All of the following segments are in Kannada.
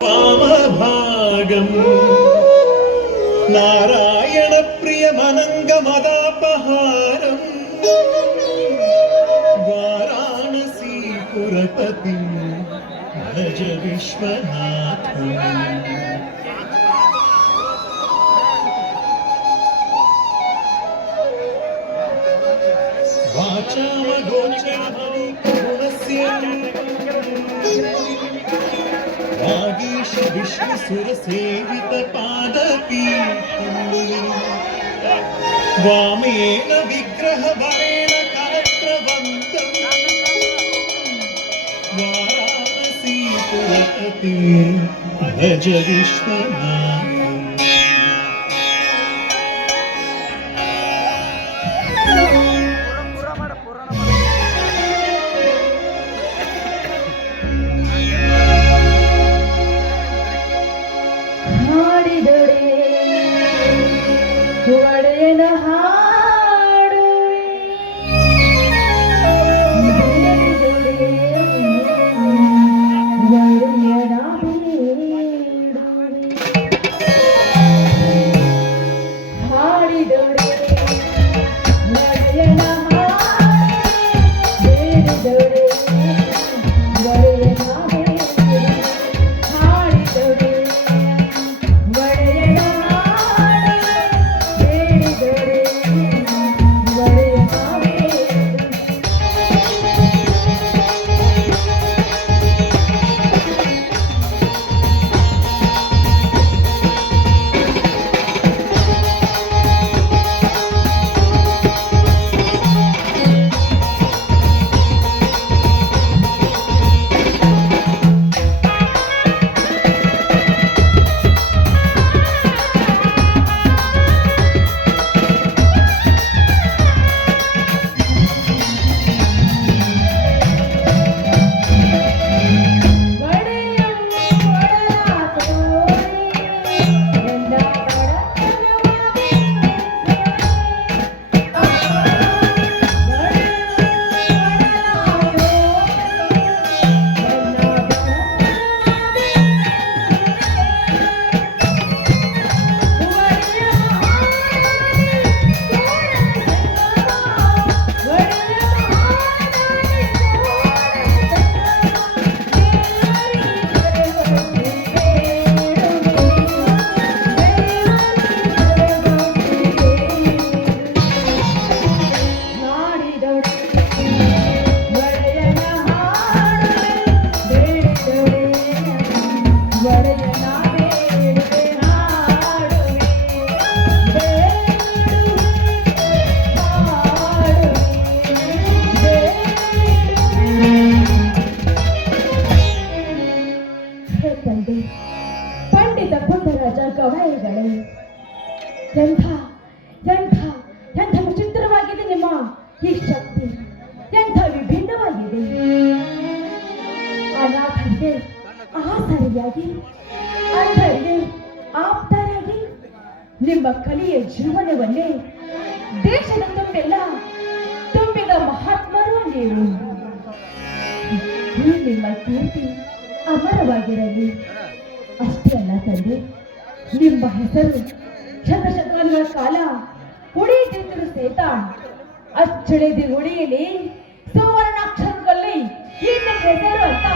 वामभागम् नारायण प्रियमनङ्गमदापहारम् वाराणसीपुरपतिं भज विश्वनाथम्। वागीश विष्णुसुरसेवित पादपीठम् वामेन विग्रहभवेन करप्रवन्तम् वाराणसीपुरपतिं भज विश्वनाथम्। ಪಂಡಿತ ಪುಟ್ಟರಾಜ ಗವಾಯಿಗಳೇ, ಎಂಥ ಎಂಥ ಎಂಥ ವಿಚಿತ್ರವಾಗಿದೆ ನಿಮ್ಮ ಈ ಶಕ್ತಿ, ಎಂಥ ವಿಭಿನ್ನವಾಗಿದೆ. ಅನಾಥರಿಗೆ ಆಸರಿಯಾಗಿ, ಅಂಧರಿಗೆ ಆಪ್ತರಾಗಿ ನಿಮ್ಮ ಕಲೆಯ ಜೀವನವನ್ನೇ ದೇಶದ ತುಂಬೆಲ್ಲ ತುಂಬಿದ ಮಹಾತ್ಮರು ನೀವು. ನಿಮ್ಮ ಕೀರ್ತಿ ಅಮರವಾಗಿರಲಿ. ಅಷ್ಟೇ ಅಲ್ಲ ತಂದೆ, ನಿಮ್ಮ ಹೆಸರು ಶತಶತಮಾನಗಳ ಕಾಲ ಉಳಿಯುತ್ತಿದ್ದರು ಸಹಿತ ಅಚ್ಚಳಿದ ಉಳಿಯಲಿ ಸುವರ್ಣಾಕ್ಷರಗಳಲ್ಲಿ ಇನ್ನು ಹೆಸರು ಅಂತ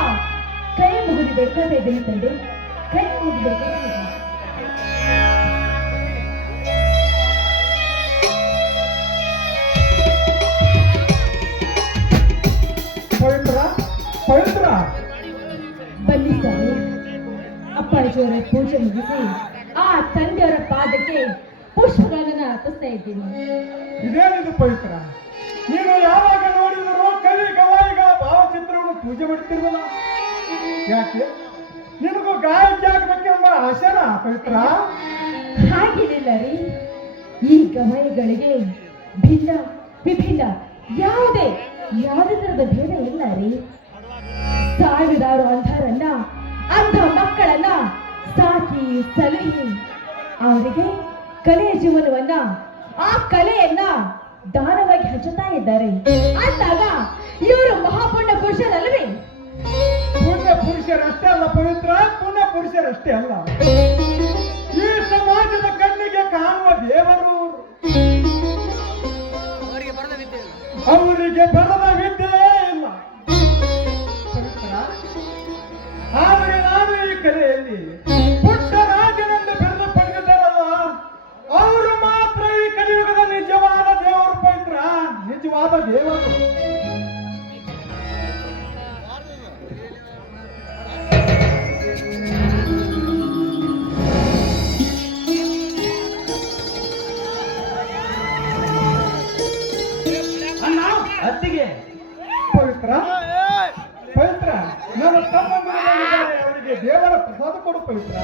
ಕೈ ಮುಗಿದು ಬೇಡ್ಕೊಳ್ತಾ ಇದ್ದೀನಿ ತಂದೆ, ಕೈ ಮುಗಿದು ಬೇಡ್ಕೊಳ್ತಾ ಇದ್ದೀನಿ. ಬನ್ನಿ ಸ್ವಾಮಿ, ಅಪ್ಪಾಜಿಯವರ ಪೂಜೆ ಮುಗಿಸಿ ಆ ತಂದೆಯವರ ಪಾದಕ್ಕೆ ಪುಷ್ಪಗಳನ್ನು ಅರ್ಪಿಸ್ತಾ ಇದ್ದೀನಿ. ಇದೇನಿದು ಪವಿತ್ರ, ನೀನು ಯಾವಾಗ ನೋಡಿದರೂ ಕಲಿ ಗವಾಯಿಗಳ ಭಾವಚಿತ್ರವನ್ನು ಪೂಜೆ ಮಾಡುತ್ತಿರುವಲ್ಲ, ಯಾಕೆ ನಿನಗೂ ಗಾಯಕಿ ಆಗ್ಬೇಕೆಂಬ ಆಶೆನ ಪವಿತ್ರ? ಹಾಗೇನಿಲ್ಲ ರೀ, ಈ ಗವಾಯಿಗಳಿಗೆ ಭಿನ್ನ ವಿಭಿನ್ನ ಯಾವುದೇ ತರದ ಭೇದ ಇಲ್ಲ ರೀ. ಸಾವಿರಾರು ಅಂಧರನ್ನ, ಅಂಧ ಮಕ್ಕಳನ್ನ ಸಾಕಿ ಸಲಹಿ ಅವರಿಗೆ ಕಲೆಯ ಜೀವನವನ್ನ, ಆ ಕಲೆಯನ್ನ ದಾನವಾಗಿ ಹಂಚುತ್ತಾ ಇದ್ದಾರೆ ಅಂದಾಗ ಇವರು ಮಹಾಪುಣ್ಯ ಪುರುಷರಲ್ಲವೇ? ಪುಣ್ಯ ಪುರುಷ ಪುರುಷರಷ್ಟೇ ಅಲ್ಲ ಪವಿತ್ರ, ಪುಣ್ಯ ಪುರುಷರಷ್ಟೇ ಅಲ್ಲ, ಈ ಸಮಾಜದ ಕಣ್ಣಿಗೆ ಕಾಣುವ ದೇವರು. ಅವರಿಗೆ ಬರದ ವಿದ್ಯೆ ಇಲ್ಲ ಪವಿತ್ರ. ಆದರೆ ನಾನು ಈ ಕಲೆಯಲ್ಲಿ ಪುಟ್ಟ ರಾಜನೆಂದು ಬೆಳೆದು ಪಡೆದಿದ್ದಾರಲ್ಲ, ಅವರು ಮಾತ್ರ ಈ ಕಲಿಯುಗದ ನಿಜವಾದ ದೇವರು ಪವಿತ್ರ, ನಿಜವಾದ ದೇವರು. ಅತ್ತಿಗೆ ಪವಿತ್ರ ಪವಿತ್ರ, ನನ್ನ ತಮ್ಮ ಅವರಿಗೆ ದೇವರ ಪ್ರಸಾದ ಕೊಡು ಪವಿತ್ರ.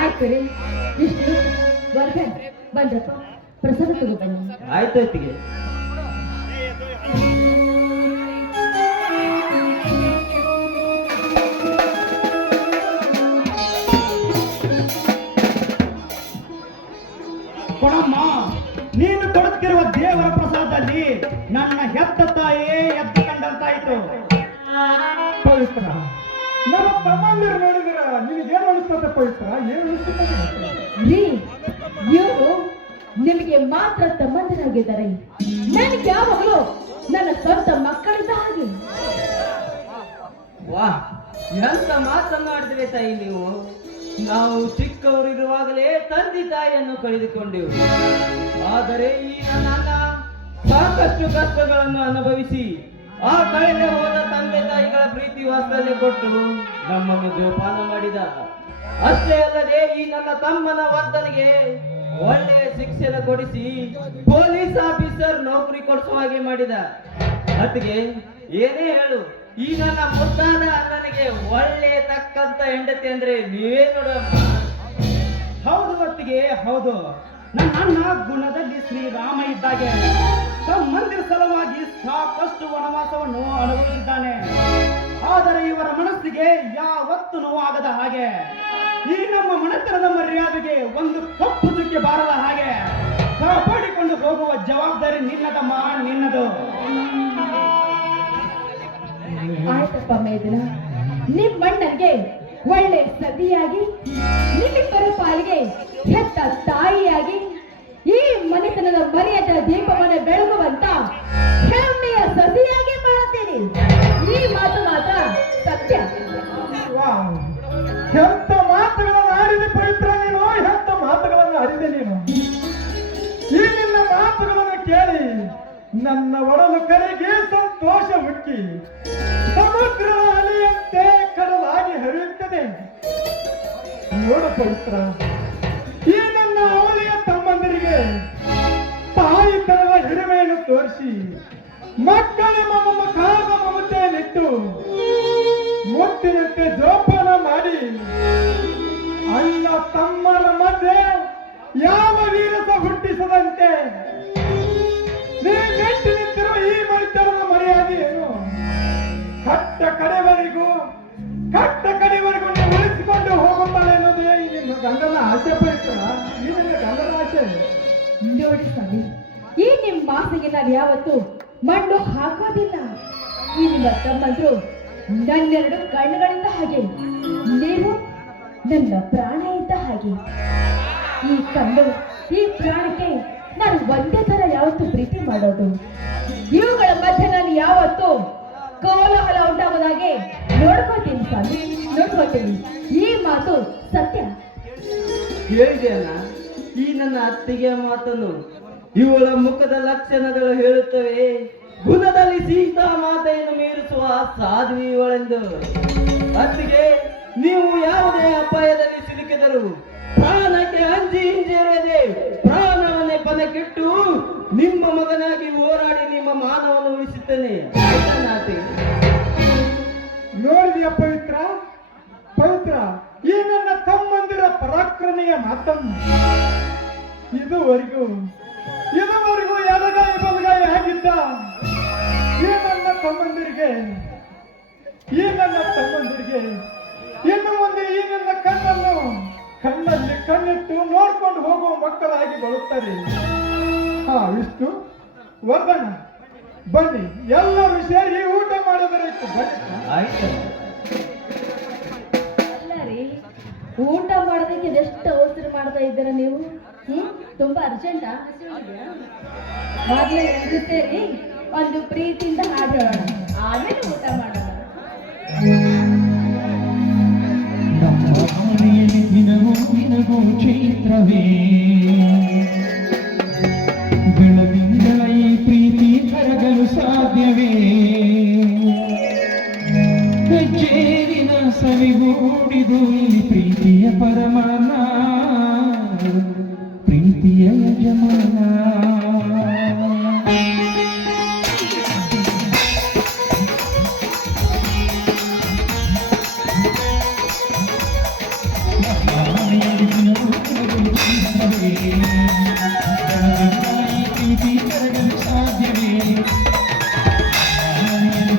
ಆಯ್ತು ರೀ, ಇಷ್ಟು ವರ್ಧನ್ ಬಂದ್ರಪ್ಪ, ಪ್ರಸಾದ ತಗೋ ಬನ್ನಿ. ಆಯ್ತು ಅತ್ತಿಗೆ. ಕೊಡಮ್ಮ, ನೀನು ಕೊಡುತ್ತಿರುವ ದೇವರ ಪ್ರಸಾದದಲ್ಲಿ ನನ್ನ ಹೆತ್ತ ತಾಯೇ ಎದ್ದು ಕಂಡಂತಾಯಿತು. ಪವಿತ್ರ, ನನ್ನ ತಮ್ಮಂದಿರು ನೋಡಿದಿರ ನಿನಗೇನು ಅನಿಸ್ತದೆ ಪವಿತ್ರ? ಏನು ಅನಿಸ್ತದೆ ರೀ, ಇವರು ನಿಮಗೆ ಮಾತ್ರ ತಮ್ಮಂದಿರಾಗಿದ್ದಾರೆ, ನನಗೆ ಯಾವಾಗಲೂ ನನ್ನ ಸ್ವಂತ ಮಕ್ಕಳಿದ್ದ ಹಾಗೆ. ವಾ, ಎಂತ ಮಾತನಾಡಿದ್ರೆ ತಾಯಿ ನೀವು. ನಾವು ಚಿಕ್ಕವರಿರುವಾಗಲೇ ತಂದೆ ತಾಯಿಯನ್ನು ಕಳೆದುಕೊಂಡೆವು. ಆದರೆ ಈ ನನ್ನ ಅಣ್ಣ ಸಾಕಷ್ಟು ಕಷ್ಟಗಳನ್ನು ಅನುಭವಿಸಿ ಆ ಕಳೆದು ಹೋದ ತಂದೆ ತಾಯಿಗಳ ಪ್ರೀತಿ ವಾತ್ಸಲ್ಯ ಕೊಟ್ಟು ನಮ್ಮನ್ನು ಜೋಪಾನ ಮಾಡಿದ. ಅಷ್ಟೇ ಅಲ್ಲದೆ ಈ ನನ್ನ ತಮ್ಮನ ವರ್ತನೆಗೆ ಒಳ್ಳೆಯ ಶಿಕ್ಷಣ ಕೊಡಿಸಿ ಪೊಲೀಸ್ ಆಫೀಸರ್ ನೌಕರಿ ಕೊಡಿಸುವ ಹಾಗೆ ಮಾಡಿದ. ಅದಕ್ಕೆ ಏನೇ ಹೇಳು, ಈ ನನ್ನ ಮುದ್ದಾದ ಅಣ್ಣನಿಗೆ ಒಳ್ಳೆ ತಕ್ಕಂತ ಹೆಂಡತಿ ಅಂದ್ರೆ ನೀವೇ ನೋಡಮ್ಮ. ಹೌದು ಅತ್ತಿಗೆ, ಹೌದು. ನನ್ನ ಅಣ್ಣ ಗುಣದಲ್ಲಿ ಶ್ರೀರಾಮ ಇದ್ದಾಗೆ ತಮ್ಮಂದಿರ ಸಲುವಾಗಿ ಸಾಕಷ್ಟು ವನವಾಸವನ್ನು ಅನುಭವಿಸಿದ್ದಾನೆ. ಆದರೆ ಇವರ ಮನಸ್ಸಿಗೆ ಯಾವತ್ತೂ ನೋವಾಗದ ಹಾಗೆ, ಈ ನಮ್ಮ ಮನೆತನದ ಮರ್ಯಾದೆಗೆ ಒಂದು ಕಪ್ಪು ಚುಕ್ಕೆ ಬಾರದ ಹಾಗೆ ಕಾಪಾಡಿಕೊಂಡು ಹೋಗುವ ಜವಾಬ್ದಾರಿ ನಿನ್ನದಮ್ಮ, ನಿನ್ನದು. ಆಯ್ತಪ್ಪ ಮೇದಿನ, ನಿಮ್ಮಣ್ಣನಿಗೆ ಒಳ್ಳೆ ಸತಿಯಾಗಿ, ನಿಮ್ಮಿಬ್ಬರ ಪಾಲಿಗೆ ಹೆತ್ತ ತಾಯಿಯಾಗಿ, ಈ ಮನೆತನದ ಮರ್ಯಾದ ದೀಪವನ್ನು ಬೆಳಗುವಂತ ಹೆಮ್ಮೆಯ ಸತಿಯಾಗಿ ಮಾಡುತ್ತೀನಿ. ಈ ಮಾತು ಮಾತ್ರ ಸತ್ಯ. ವಾವ್, ಎಂತ ಮಾತುಗಳನ್ನು ಆಡಿದೆ ಪವಿತ್ರ ನೀನು, ಎಂತ ಮಾತುಗಳನ್ನು ಆಡಿದೆ ನೀನು. ಈ ನಿನ್ನ ಮಾತುಗಳನ್ನು ಕೇಳಿ ನನ್ನ ಒಡಲು ಕರೆಗೆ ಸಂತೋಷ ಹುಟ್ಟಿ ಸಮುದ್ರದ ಅಲೆಯಂತೆ ಕಡಲಾಗಿ ಹರಿಯುತ್ತದೆ. ನೋಡು ಪವಿತ್ರ, ಈ ನನ್ನ ಅವಳಿಯ ತಮ್ಮಂದರಿಗೆ ತಾಯಿತನದ ಹಿರಿಮೆಯನ್ನು ತೋರಿಸಿ ಮಕ್ಕಳ ಮಮಕಾರದ ಮಮತೆಯನ್ನಿಟ್ಟು ಮುತ್ತಿನಂತೆ ಜೋಪಾನ ಮಾಡಿ ಅಣ್ಣ ತಮ್ಮರ ಮಧ್ಯೆ ಯಾವ ವೀರಸ ಹುಟ್ಟಿಸದಂತೆ ನೀ ನೆಟ್ಟು ನಿಂತಿರುವ ಈ ಮೈತನದ ಮರ್ಯಾದೆಯನ್ನು ಕಟ್ಟ ಕಡೆವರೆಗೂ ನೀವು ಉಳಿಸಿಕೊಂಡು ಹೋಗುತ್ತಾಳೆ ಅನ್ನೋದೇ ಈ ನಿಮ್ಮ ಗಂಡನ ಆಸೆ ಪವಿತ್ರ. ಈ ನಿನ್ನ ಗಂಡನ ಆಸೆ. ನೋಡಿ ಸ್ವಾಮಿ, ಈ ನಿಮ್ಮ ಆಸೆಗೆ ನಾನು ಯಾವತ್ತೂ ಮಣ್ಣು ಹಾಕೋದಿಲ್ಲ. ಈ ನಿಮ್ಮ ತಮ್ಮಂದ್ರು ನನ್ನೆರಡು ಕಣ್ಣುಗಳಿಂದ ಹಾಗೆ, ನೀವು ನನ್ನ ಪ್ರಾಣ ಇದ್ದ ಹಾಗೆ. ಈ ಕಣ್ಣು, ಈ ಪ್ರಾಣಕ್ಕೆ ನಾನು ಒಂದೇ ತರ ಯಾವತ್ತೂ ಪ್ರೀತಿ ಮಾಡೋದು. ಇವುಗಳ ಮಧ್ಯೆ ನಾನು ಯಾವತ್ತೂ ಕೋಲಾಹಲ ಉಂಟಾಗೋದಾಗೆ ನೋಡ್ಕೋತೀನಿ ಸ್ವಾಮಿ, ನೋಡ್ಕೋತೀನಿ. ಈ ಮಾತು ಸತ್ಯ. ಕೇಳಿದೆಯಲ್ಲ ಈ ನನ್ನ ಅತ್ತಿಗೆಯ ಮಾತನ್ನು. ಇವಳ ಮುಖದ ಲಕ್ಷಣಗಳು ಹೇಳುತ್ತವೆ ಗುಣದಲ್ಲಿ ಸೀತಾ ಮಾತೆಯನ್ನು ಮೀರಿಸುವ ಸಾಧ್ವಿ ಇವಳೆಂದು. ಅತ್ತಿಗೆ, ನೀವು ಯಾವುದೇ ಅಪಾಯದಲ್ಲಿ ಸಿಲುಕಿದರು ಪ್ರಾಣಕ್ಕೆ ಅಂಜಿ ಹಿಂಜರಿಯದೆ ಪ್ರಾಣವನ್ನೇ ಪಣಕ್ಕಿಟ್ಟು ನಿಮ್ಮ ಮಗನಾಗಿ ಹೋರಾಡಿ ನಿಮ್ಮ ಮಾನವನ್ನು ಉಳಿಸುತ್ತೇನೆ. ಆಯ್ತಾ ನಾತಿ? ನೋಡಿದೆಯ ಪವಿತ್ರ, ಪವಿತ್ರ, ಈ ನನ್ನ ತಮ್ಮಂದಿರ ಪರಾಕ್ರಮೆಯ ಮಾತನ್ನು ಇದುವರೆಗೂ ಎಡಗಾಯಿ ಬಲಗಾಯಿ ಆಗಿದ್ದ ಈ ನನ್ನ ತಮ್ಮಂದಿರಿಗೆ ಇನ್ನು ಮುಂದೆ ಈ ನನ್ನ ಕಣ್ಣಲ್ಲಿ ಕಣ್ಣಿಟ್ಟು ನೋಡ್ಕೊಂಡು ಹೋಗುವ ಮಕ್ಕಳಾಗಿ ಬರುತ್ತಾರೆ. ಹಾ, ವಿಷ್ಣು, ವರ್ಧನ, ಬನ್ನಿ ಎಲ್ಲರೂ ಸೇರಿ ಊಟ ಮಾಡೋದರ ಇತ್ತು. ಬನ್ನಿ. ಆಯ್ತು. ಊಟ ಮಾಡೋದಕ್ಕೆ ಇದೆಷ್ಟು ಅವಸರ ಮಾಡ್ತಾ ಇದ್ದೀರಾ ನೀವು? ತುಂಬಾ ಅರ್ಜೆಂಟಾ? ಮೊದಲು ಎಲ್ಲರೂ ಸೇರಿ ಒಂದು ಪ್ರೀತಿಯಿಂದ ಹಾಡು ಹೇಳೋಣ, ಆಮೇಲೆ ಊಟ ಮಾಡೋಣ. ನಮ್ಮ ಮನೆಯಲ್ಲಿ ದಿನವೂ ನಿನಗೂ ಚೈತ್ರವೇ, ಬೆಳದಿಂಗಳ ಈ ಪ್ರೀತಿ ಕರಗಲು ಸಾಧ್ಯವೇ? ಹೆಜ್ಜೇರಿನ ಸವಿಗೂಡಿದು ಈ ಪ್ರೀತಿಯ ಪರಮಾನ, ಪ್ರೀತಿಯ ಯಜಮಾನ. ಪ್ರೀತಿ ಕರಗಲು ಸಾಧ್ಯವೇ?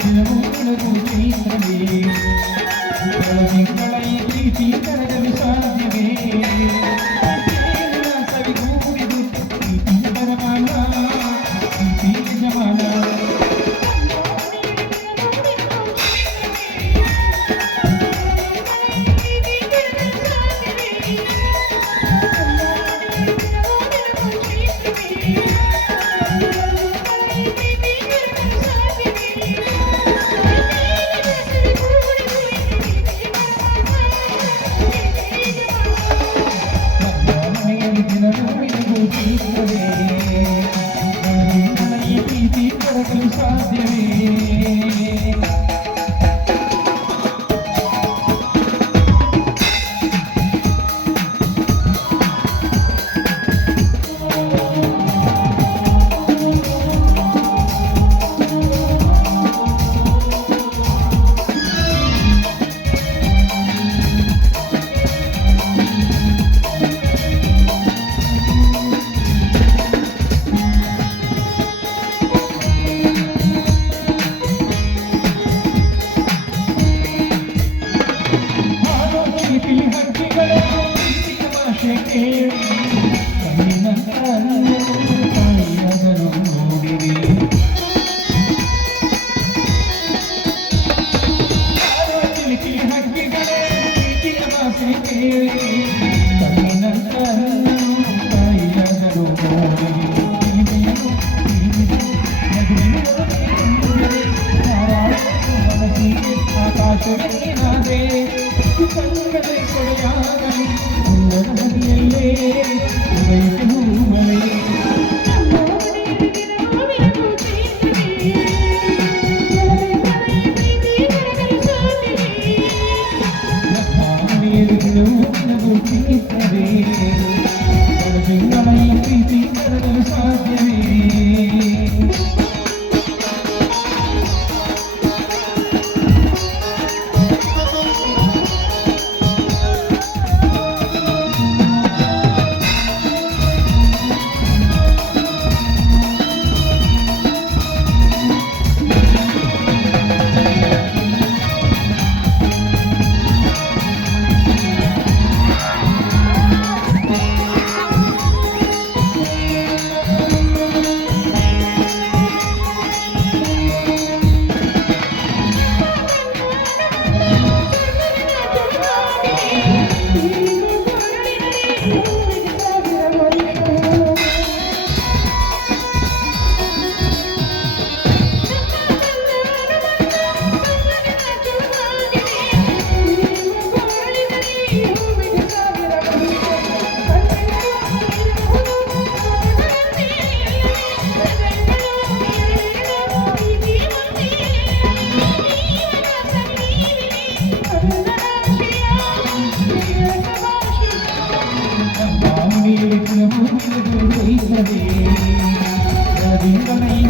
ದಿನವೂ ನಿನಗೂ ಚೈತ್ರವೇ, ಬೆಳದಿಂಗಳ ಈ ಪ್ರೀತಿ ಕರಗಲು ಸಾಧ್ಯವೇ? ಸವಿಗೂಡಿದು ಪ್ರೀತಿ ಪರಮಾನ, ಪ್ರೀತಿ ಯಜಮಾನ. ಪ್ರೀತಿ ಕರಗಲು ಸಾಧ್ಯವೇ? ಪ್ರೀತಿ ಕರಗಲು ಸಾಧ್ಯವೇ?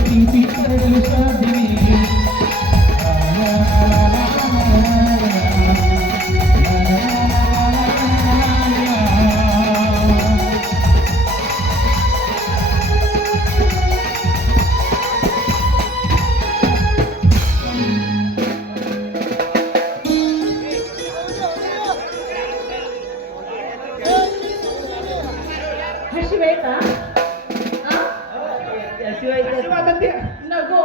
ಪ್ರೀತಿ ಕರಗಲು ಸಾಧ್ಯವೇ? ಹಸಿವಾಯ್ತಾ? ಹಸಿವಾಯ್ತು. ಹಸಿವಾದಂತೆ ನಗು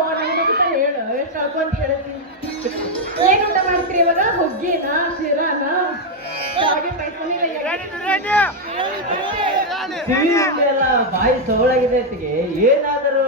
ಎಲ್ಲ ಬಾಯಿ ಸವಳಾಗಿದೆ ಏನಾದರೂ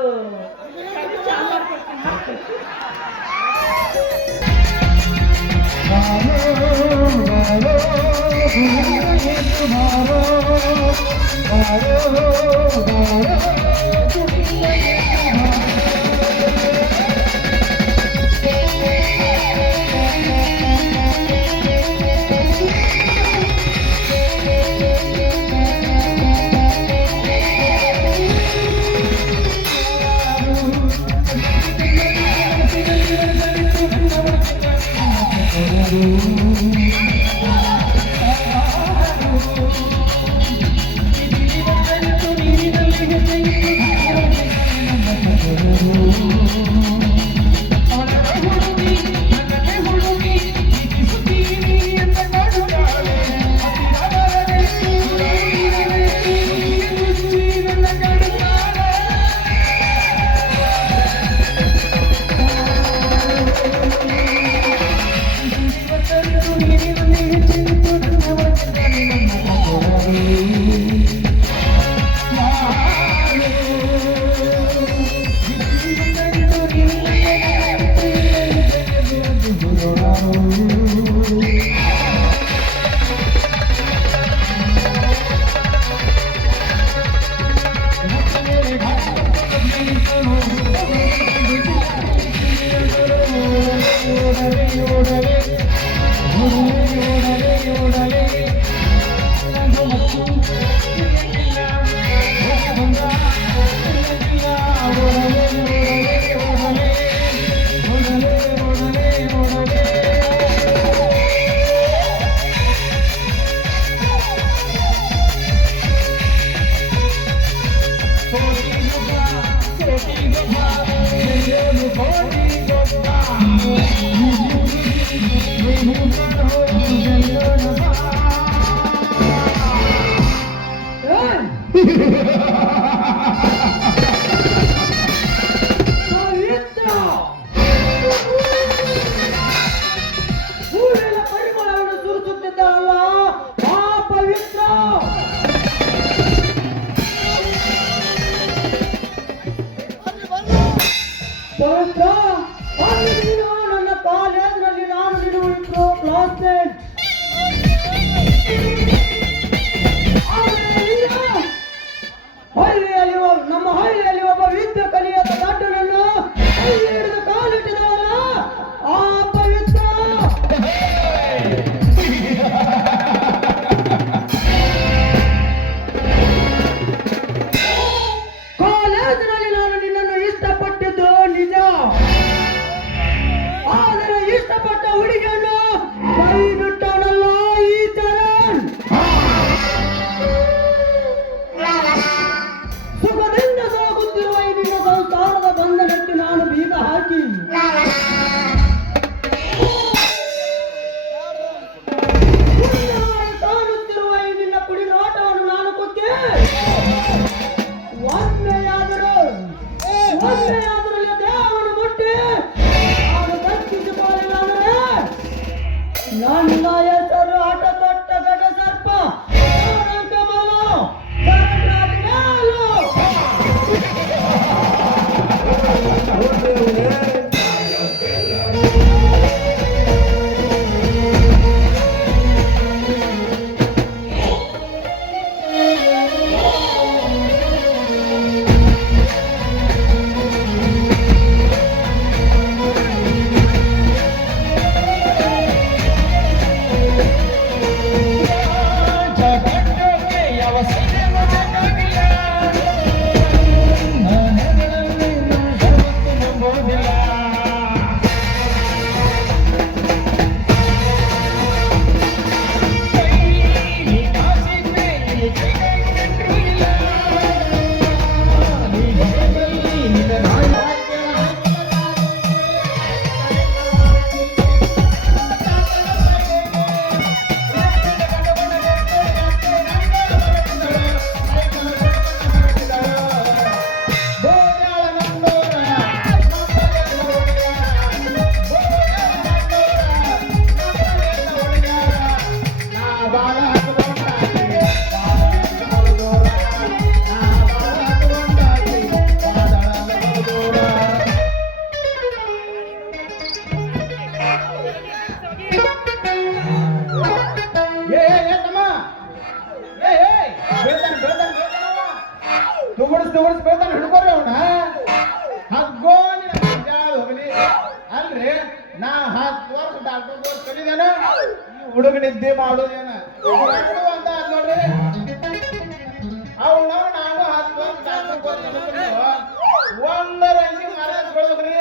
ನನ್ನ ಕಾಲೇಜಿನಲ್ಲಿ ನಾನು ನಿಡುವುದು ಕ್ಲಾಸ್ಮೇಟ್ ನಮ್ಮ ಹಳ್ಳಿಯಲ್ಲಿ ಒಬ್ಬ ವಿದ್ಯೆ ಕಲಿಯದ ದಡ್ಡನನ್ನು ಹಿಡಿದು ಕಾಲಿಟ್ಟಿದವರ ಆ ಪವಿತ್ರ ಕಾಲೇಜಿನಲ್ಲಿ ನಾನು ನಿನ್ನನ್ನು ಇಷ್ಟಪಟ್ಟಿದ್ದು ನಿಜ, ಆದರೆ ಇಷ್ಟಪಟ್ಟ ಹುಡುಗಿಯನ್ನು ಕೈ ಬಿಟ್ಟವನಲ್ಲ ಈ ಚರಣ್. ಸುಖದಿಂದ ಸಾಗುತ್ತಿರುವ ಈ ನಿನ್ನ ಸಂಸಾರದ ಬಂಧನಕ್ಕೆ ನಾನು ಬೀಗ ಹಾಕಿ ಕಾಣುತ್ತಿರುವ ಈ ನಿನ್ನ ಕುಡಿ ನೋಟವನ್ನು ನಾನು ಕೊಕ್ಕೆ ಒಮ್ಮೆಯಾದರೂ ದೇವನು ಮುಟ್ಟಿ ನಾನು ದಕ್ಕಿಸಿಕೊಳ್ಳಿಲ್ಲ ಅಂದರೆ ನನ್ನ ಹೆಸರು ಆಟ ತೊಟ್ಟ ಗಡ ಸರ್ಪ ಬಾಳ ಜೋಡಿಸ್ಕೊಳ್ತಾನೆ ಹಿಡ್ಕೋರಿ ಅವನ ಹಗ್ಗೋ ಹೋಗಲಿ ಅಲ್ರಿ ನಾ 10 ವರ್ಷ ಡಾಕ್ಟರ್ ಕೋರ್ಸ್ ಕಲಿದೇನ ಹುಡುಗ ನಿದ್ದೆ ಮಾಡೋದೇನ ಅಂತ ನೋಡ್ರಿ ಅವನು ನಾನು 10 ವರ್ಷ ಡಾಕ್ಟರ್ ಕೋರ್ಸ್ ಕಲಿತು ಒಂದರ ಅಂಗಿ ಮರೆಸ್ಕೊಳ್ಬೇಕ್ರಿ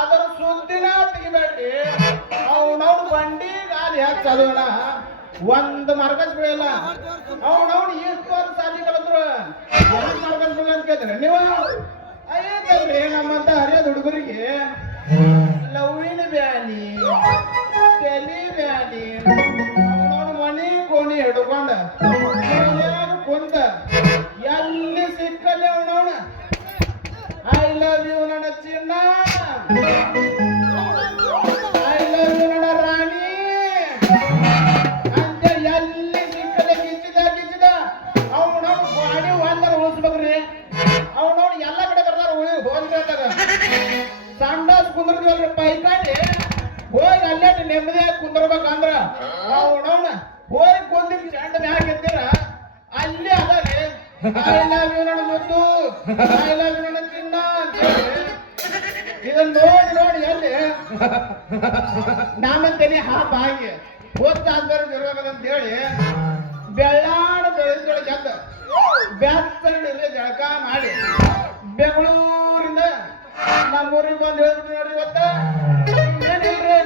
ಅದರ ಸುದ್ದಿನ ತೆಗಿಬೇಡ್ರಿ ಅವನವ್ನು ಬಂಡಿಗೆ ಅಲ್ಲಿ ಯಾಕೆ ಚಲೋಣ ಒಂದು ಮಾರ್ಗಸ್ ಬೀಳಲ್ಲ ಅವನವ್ನು ಎಷ್ಟು ವರ್ಷ ಸಾಲಿ ಕಲಿದ್ರು ಯಾಕೆ ಮಾರ್ಗಸ್ ಬೀಳ ಅಂತ ಕೇಳ್ತಾರೆ ನೀವು ಅಯ್ಯಲ್ರಿ ನಮ್ಮಂತ ಹರಿಯದ ಹುಡುಗರಿಗೆ ಲವ್ವಿನ ಬ್ಯಾನಿ ತಲಿ ಬ್ಯಾನಿ ಅವನವ್ನು ಮನಿ ಕೋಣಿ ಹಿಡ್ಕೊಂಡ ಕುಂತ ಎಲ್ಲಿ ಸಿಕ್ಕಲ್ಲಿ ಅವನವ್ನ ಐ ಲವ್ ಯು ನನ್ನ ಚಿನ್ನ ಐ ಲವ್ ಯು ನನ್ನ ರಾಣಿ ಅಂತ ಎಲ್ಲಿ ಸಿಕ್ಕದೆ ಗಿಚ್ಚಿದ ಅವನವ್ನು ಗಾಡಿ ಒಂದರ ಉಳಿಸ್ಬೇಕ್ರಿ ಅವನವ್ನು ಎಲ್ಲ ಕಡೆ ಬರ್ತಾರ ಹೋಗ್ಬೇಕಾಗ ಸಂಡಾಸ್ ಕುಂದ್ರದಿವಲ್ರಿ ಪೈಕಾಡಿ ಹೋಗಿ ಅಲ್ಲೇ ನೆಮ್ಮದಿಯಾಗಿ ಕುಂದ್ರಬೇಕಂದ್ರ ಅವನವ್ನ ಹೋಗಿ ಕುಂದಿಗೆ ಚಂಡ ಮ್ಯಾಗ ಎತ್ತೀರ ಅಲ್ಲಿ ಅದಾರಿ ಐ ಲವ್ ಯು ನನ್ನ ಮುದ್ದು ಐ ಲವ್ ಯು ನನ್ನ ಚಿನ್ನ ಅಂತ ಹೇಳಿ ಇದನ್ನ ನೋಡಿ ಎಲ್ಲಿ ನಾನಂತೇನೆ ಹಾಗೆ ಓದ್ತಾದ್ಮೇಲೆ ಇರ್ಬೇಕಂತ ಹೇಳಿ ಬೆಳ್ಳಾಡ ಬೆಳೆದೊಳಗೆ ಎದ್ದ ಬ್ಯಾತ್ತಲ್ಲಿ ಜಳಕ ಮಾಡಿ ಬೆಂಗಳೂರಿಂದ ನಮ್ಮೂರಿಗೆ ಬಂದು ಹೇಳ್ಬಿಟ್ಟು ನೋಡ್ರಿ ಇವತ್ತ ಏನಿಲ್ರಿ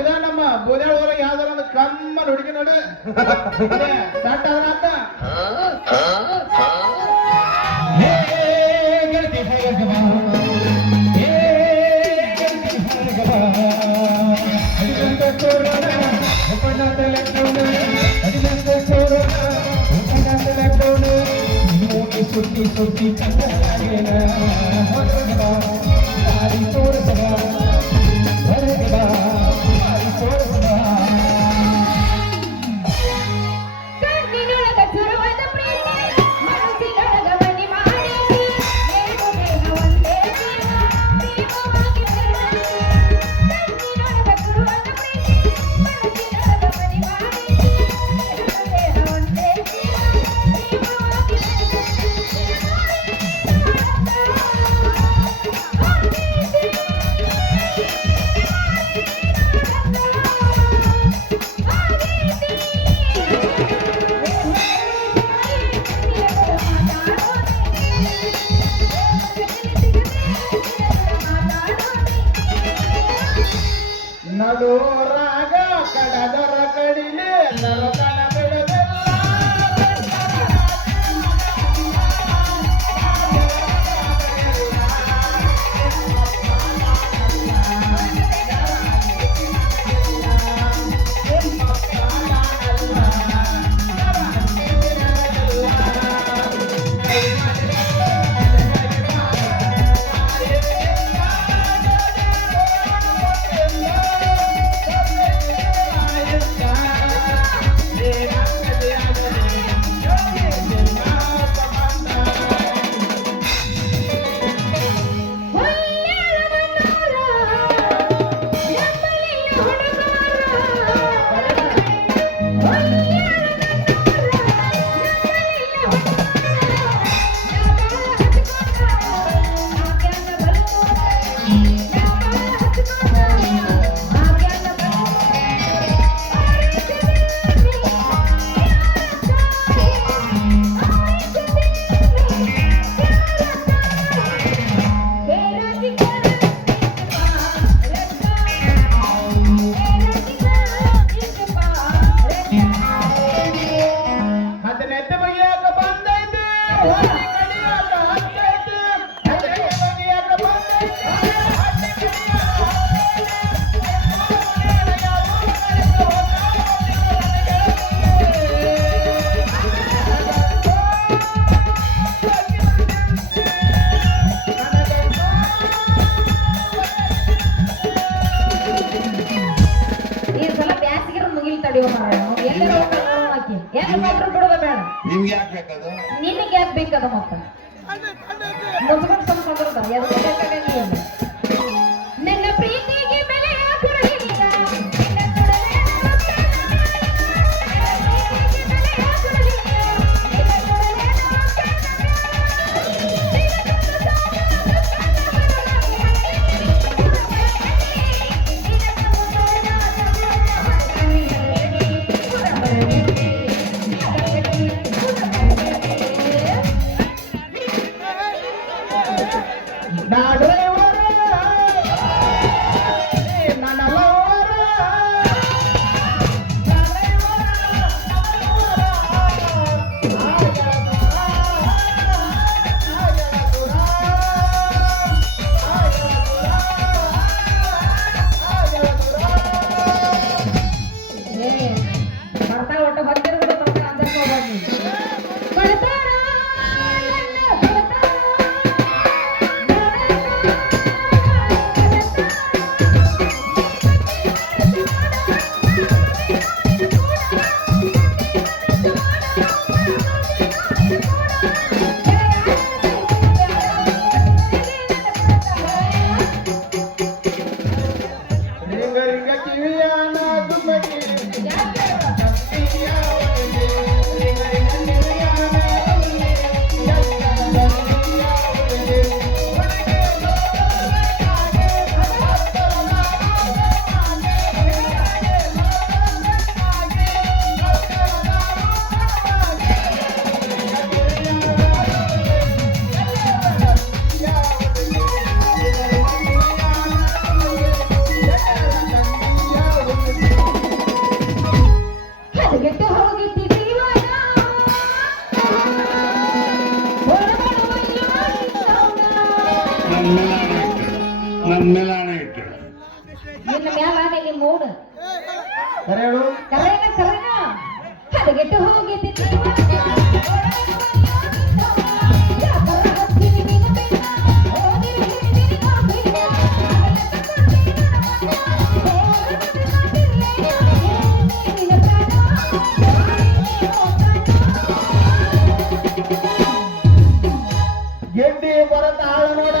ಇದ ನಮ್ಮ ಬೋದ್ಯಾಳ ಊರಾಗ ಯಾವ್ದಾರ ಒಂದು ಕಮ್ಮನ್ ಹುಡುಗಿ ನೋಡ್ರಿ ಸ್ಟಾರ್ಟ್ ಆದ್ರ ಗೆಳತಿ ಹರಗವ ಹರಗವ ಅಡಿದಂತ ಚೋರೋಣ ಉಪನಾಥ ಲಕ್ಷ್ಮಣ ಅಡಿದಂತ ಚೋರೋಣ ಉಪನಾಥ ಲಕ್ಷ್ಮಣ ನಿಮ್ಮೋಗಿ ಸುತ್ತಿ ಕನ್ನಡಾಗೇನ ಹೊರಗವ ದಾರಿ ತೋರಿಸವ ಹೊರಗವ ದಾರಿ ತೋರಿಸವ ಕಣ್ಣಿನೊಳಗ ಚುರುವಾದ ಪ್ರೀತಿ ಮನಸ್ಸಿನೊಳಗ ಮನಿ ಮಾಡಿ ಏನು ಬೇಗ ಒಂದೇ ದೀಪವಾಗಿ ಬೆಳಗಿ ಕಣ್ಣಿನೊಳಗ ಚುರುವಾದ ಪ್ರೀತಿ ಮನಸ್ಸಿನೊಳಗ ಮನಿ ಮಾಡಿ ಏನು ಬೇಗ ಒಂದೇ ದೀಪವಾಗಿ ನಡು ರಾಗ ಕಡದರ ಕಡಿಲೆ ಎಲ್ಲರೂ ಕಣ ಬಿಡದೆಲ್ಲ ನಿಮ್ಗೆ ಯಾಕೆ ಬೇಕದು? ನಿನಗೆ ಯಾಕೆ ಬೇಕದ ಮತ್ತ ಮುಚ್ಕೊಂಡು ಸಂಸ್ಕೃತ ಯಾರು ಬೇಕಾಗಿಲ್ಲ ನನ್ನ ಪ್ರೀತಿಗೆ ಬೆಲೆ ಹಾಕುರಲಿಲ್ಲ ನಿನ್ನ ಕೊಡಲೇ ನನ್ನ ಪ್ರೀತಿಗೆ ಬೆಲೆ ಹಾಕುರಲಿಲ್ಲ ನಿನ್ನ ಕೊಡಲೇ ಹದಗೆಟ್ಟು ಹೋಗಿದೆ ಗೆಡ್ಡಿ ಬರತಾಳ ನೋಡ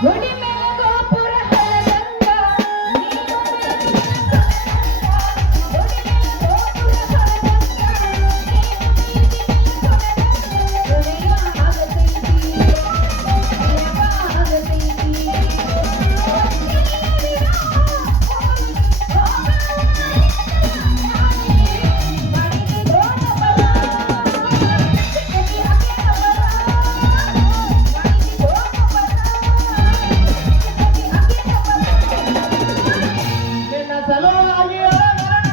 ಗುಡಿ ಮೇಲೆ ಗೋಪುರ ಹಳದಂಗ ನಿನ್ನ ಸಲುವಾಗಿ ಮರಣ